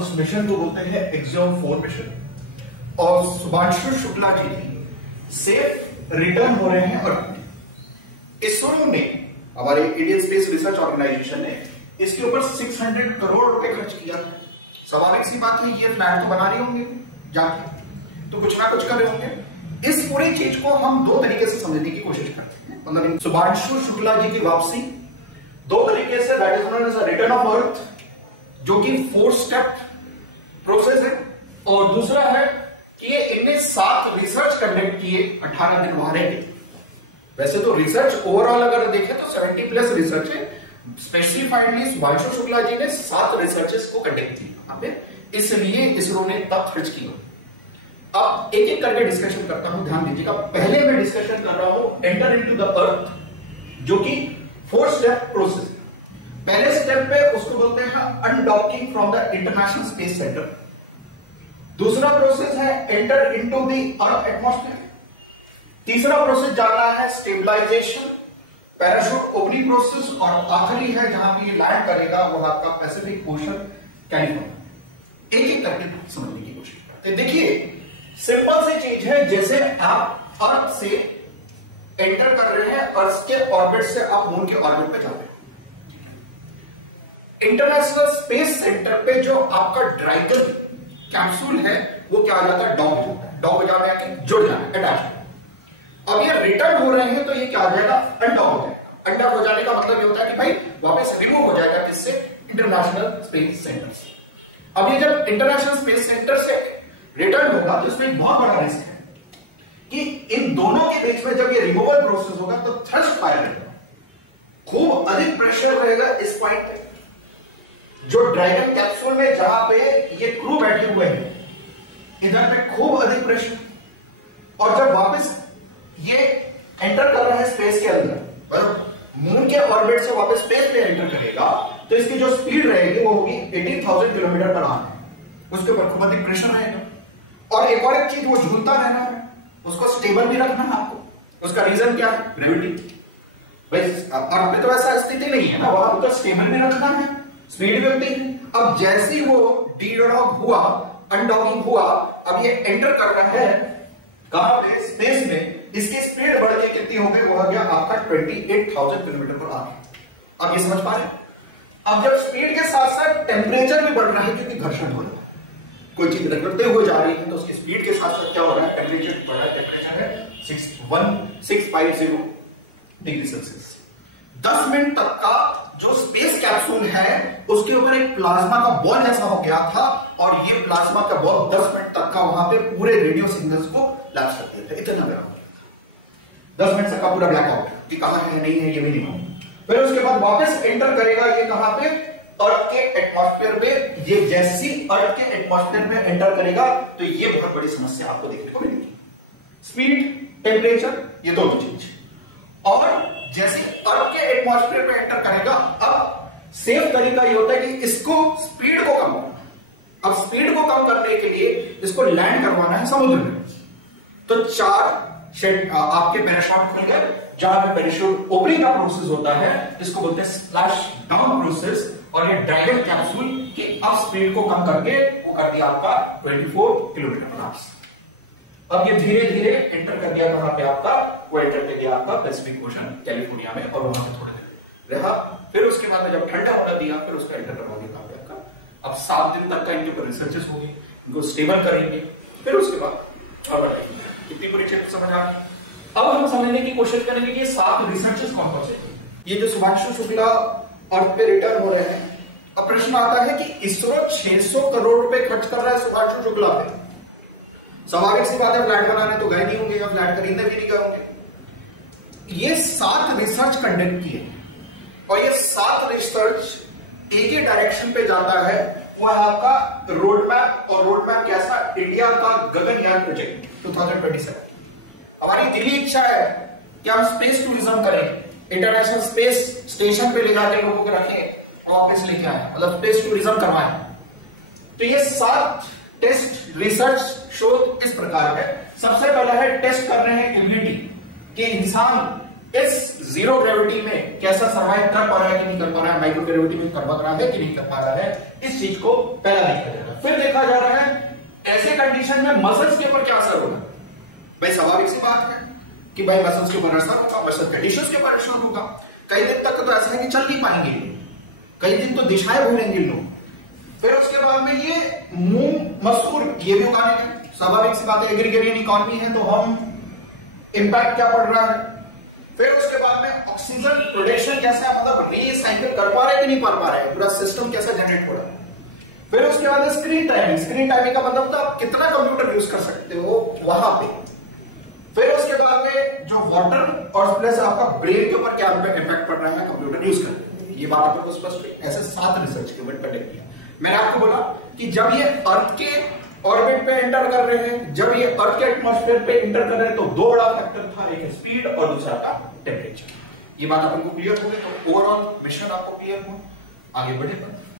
उस मिशन को बोलते हैं एक्सियोम 4 मिशन। और शुभांशु शुक्ला जी सेफ रिटर्न हो रहे हैं। और इसरो ने, हमारे इंडियन स्पेस रिसर्च ऑर्गेनाइजेशन ने इसके ऊपर 600 करोड़ रुपए खर्च किया। स्वाभाविक सी बात है, ये फ्लैट तो बना रहे होंगे जाके, तो कुछ ना कुछ कर रहे होंगे। इस पूरी चीज को हम दो तरीके से समझने की कोशिश करते हैं। मतलब शुभांशु शुक्ला जी की वापसी दो तरीके से, that is known as return of earth, जो कि 4 स्टेप प्रोसेस है। और दूसरा है कि ये इनने 7 रिसर्च कंडक्ट किए 18 दिन वहां रहे। वैसे तो रिसर्च ओवरऑल अगर देखें तो 70+ रिसर्च है, स्पेसिफाइडली शुभांशु शुक्ला जी ने 7 रिसर्चेस को कंडक्ट किए, इसलिए इसरो ने तब खर्च किया। अब एक एक करके डिस्कशन करता हूं, ध्यान दीजिएगा। पहले मैं डिस्कशन कर रहा हूं एंटर इनटू द अर्थ, जो कि 4 स्टेप प्रोसेस। पहले स्टेप पे उसको बोलते हैं undocking from the international space centre. दूसरा प्रोसेस है enter into the earth atmosphere. तीसरा प्रोसेस जाना है स्टेबलाइजेशन, पैराशूट ओपनिंग प्रोसेस। और आखिरी है जहां पे ये लैंड करेगा वो आपका पैसिफिक ओशन कैलिफोर्निया। एक एक करके समझने की कोशिश करते हैं। देखिए सिंपल सी चीज है, जैसे आप अर्थ से एंटर कर रहे हैं, अर्थ के ऑर्बिट से आप मून के ऑर्बिट पे जा रहे हैं। इंटरनेशनल स्पेस सेंटर पे जो आपका ड्रैगन कैप्सूल है वो क्या आ जाता है, डॉक हो जाता है। डॉक हो जाने के जुड़ जाना है, अटैच। अब ये रिटर्न हो रहे हैं तो ये क्या आ जाएगा, अनडॉक हो जाएगा। अनडॉक हो जाने का मतलब ये होता है कि भाई वापस रिमूव हो जाएगा किससे, इंटरनेशनल स्पेस सेंटर से। अब ये जब इंटरनेशनल स्पेस सेंटर से रिटर्न होगा तो इसमें एक बहुत बड़ा रिस्क है कि इन दोनों के बीच में जब ये रिमूवल प्रोसेस होगा तो थ्रस्ट फायर रहेगा, खूब अधिक प्रेशर रहेगा इस पॉइंट पे, जो ड्रैगन कैप्सूल में जहां पे ये क्रू बैठे हुए हैं, इधर पे खूब अधिक प्रेशर। और जब वापस ये एंटर कर रहा है स्पेस के अंदर, मून के ऑर्बिट से वापस स्पेस में एंटर करेगा, तो इसकी जो स्पीड रहेगी वो होगी 18,000 किलोमीटर पर आवर। उसके ऊपर खूब अधिक प्रेशर रहेगा। और एक और एक चीज, वो झूलता रहना है, उसको स्टेबल भी रखना है आपको। उसका रीजन क्या है, ग्रेविटी। भाई अर्थ में तो ऐसा स्थिति नहीं है ना, वहां तो स्टेबल भी रखना है, स्पीड भी होती है। अब जैसे ही वो डीडॉक हुआ, अनडॉकिंग हुआ, अब ये एंटर कर रहा है कहां पे, स्पेस में। इसकी स्पीड बढ़ के कितनी हो गई, वो आ गया आपका 28,000 किलोमीटर पर आवर। अब ये समझ पा रहे हैं। अब जब स्पीड के साथ साथ टेम्परेचर भी बढ़ रहा है, क्योंकि घर्षण हो रहा है, कोई चीज रगड़ते हुए जा रही है, तो उसकी स्पीड के साथ साथ क्या हो रहा है, टेम्परेचर बढ़ रहा है। टेम्परेचर है 1650 डिग्री सेल्सियस। 10 मिनट तक का जो स्पेस कैप्सूल है उसके ऊपर एक प्लाज्मा का बॉल जैसा हो गया था, और ये प्लाज्मा का बॉल 10 मिनट तक का वहां पे पूरे रेडियो सिग्नल्स को लैप्स करते थे। इतना गर्म 10 मिनट तक का पूरा ब्लैकआउट, कि कहां है नहीं है ये भी नहीं मालूम। फिर उसके बाद वापस एंटर करेगा ये कहां पे, अर्थ के एटमॉस्फेयर में। ये जैसी अर्थ के एटमॉस्फेयर में एंटर करेगा तो ये बहुत बड़ी समस्या आपको देखने को मिलेगी, स्पीड, टेम्परेचर, ये दोनों चीज। और जैसे अर्थ के एटमॉस्फेयर में एंटर करेगा, अब सेफ तरीका ये होता है कि इसको स्पीड को कम करना। अब स्पीड को कम करने के लिए इसको लैंड करवाना है समुद्र में। तो 4 शेड आपके पैराशूट खुल गए, जहां पे पैराशूट ओपनिंग का प्रोसेस होता है, इसको बोलते हैं स्प्लैश डाउन प्रोसेस। और ये ड्रैगन कैप्सूल की अब स्पीड को कम करके वो कर दिया आपका 24 किलोमीटर पर आवर। अब ये धीरे धीरे एंटर कर दिया कहां पे आपका, वो एंटर कर दिया आपका पैसिफिक ओशन कैलिफोर्निया में, और वहां पे थोड़ी देर रहा। फिर उसके बाद में जब ठंडा होने दिया, फिर उसका एंटर करवा दिया कहां पे आपका। अब 7 दिन तक का इनके ऊपर रिसर्चेस होंगे, इनको स्टेबल करेंगे, फिर उसके बाद और बढ़ाएंगे। कितनी पूरी चीज समझ आ गई। अब हम समझने की कोशिश करेंगे कि 7 रिसर्चेस कौन कौन से। ये जो शुभांशु शुक्ला अर्थ पे रिटर्न हो रहे हैं, अब प्रश्न आता है कि इसरो 600 करोड़ रुपए खर्च कर रहा है शुभांशु शुक्ला पे। स्वाभाविक सी बात है, फ्लैट बनाने तो गए नहीं होंगे या फ्लैट खरीदने भी नहीं गए होंगे। ये 7 रिसर्च कंडक्ट किए, और ये 7 रिसर्च एक ही डायरेक्शन पे जाता है, वो है आपका रोड मैप। और रोड मैप कैसा, इंडिया का गगनयान प्रोजेक्ट 2027। हमारी दिली इच्छा है कि हम स्पेस टूरिज्म करें, इंटरनेशनल स्पेस स्टेशन पे ले जाकर लोगों को रखें, वापस लेके आए, मतलब स्पेस टूरिज्म करवाएं। तो ये 7 टेस्ट रिसर्च शोध इस प्रकार है। सबसे पहला है टेस्ट कर रहे हैं इम्यूनिटी, कि इंसान इस जीरो ग्रेविटी में कैसा सर्वाइव कर पा रहा है कि नहीं कर पा रहा है, माइक्रो ग्रेविटी में कर पा रहा है कि नहीं कर पा रहा है। इस चीज को पहला देखा जाएगा। कंडीशन में मसल्स के ऊपर क्या असर होगा? भाई स्वाभाविक सी बात है कि भाई मसल्स के ऊपर असर होगा, मसल कंडीशंस के ऊपर असर होगा। कई दिन तक तो ऐसा है कि चल नहीं पाएंगे लोग, कई दिन तो दिशाएं भूलेंगे लोग। फिर उसके बाद में ये मुंह मसूर ये भी उगाने, स्वाभाविक सी बात है, एग्रीगेरियन इकोनॉमी है तो हम इंपैक्ट क्या पड़ रहा है। फिर उसके बाद में ऑक्सीजन प्रोडक्शन कैसा है, मतलब रीसाइकिल कर पा रहे हैं कि नहीं कर पा रहे हैं, पूरा सिस्टम कैसा जनरेट हो रहा है। फिर उसके बाद स्क्रीन टाइमिंग, स्क्रीन टाइमिंग का मतलब तो आप कितना कंप्यूटर यूज कर सकते हो वहां पे। फिर उसके बाद में जो वाटर और प्लस आपका ब्रेन के ऊपर क्या इफेक्ट पड़ रहा है कंप्यूटर यूज करते, ये बात आपको स्पष्ट है। ऐसे 7 रिसर्च के ऊपर कंडक्ट किया। मैंने आपको बोला कि जब ये अर्थ के ऑर्बिट पे एंटर कर रहे हैं, जब ये अर्थ के एटमॉस्फेयर पे एंटर कर रहे हैं, तो 2 बड़ा फैक्टर था, एक स्पीड और दूसरा का टेम्परेचर। ये बात आपको क्लियर हो गई, तो ओवरऑल मिशन आपको क्लियर हुआ। आगे बढ़े।